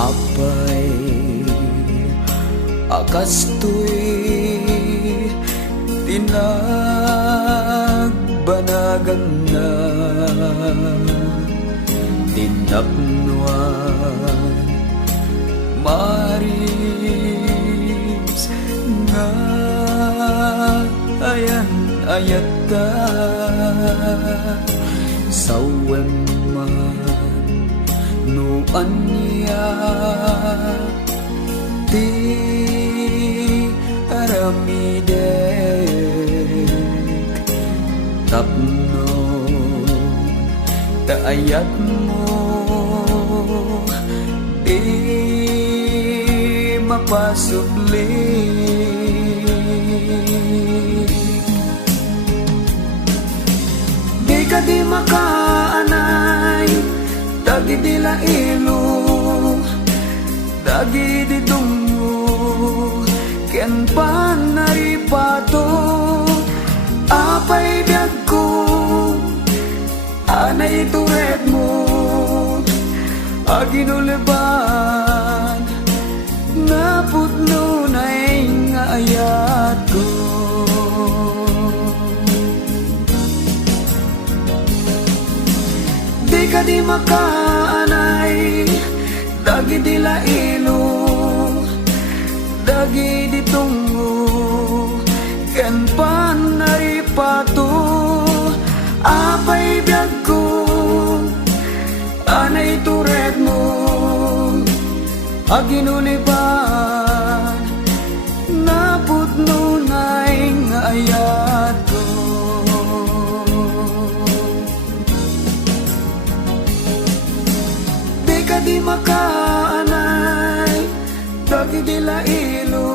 apay akastoy tinagbanagan na dinapnuan maris nga ayan ayata sawen man nuan niya ti aramidek tapno taayat mo di mapasupli di ka di makaanay dagi di lailo dagi di dungo ken panaripato apay biag ko anay turet mo aginuleban naputno na nga ayat ko di ka di makaanay dagi di lailo dagi di tungo ken panaripato apay biag ko anay turet mo aginuliban naputno na nga ayat ko di ka di makaanay dagi di lailo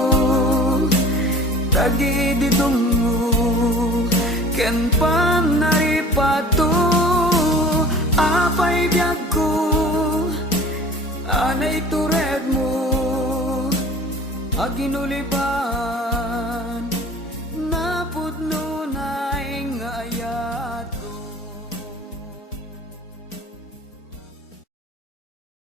dagi di dungo ken panaripato apay biag ko anay tured mo aginuliban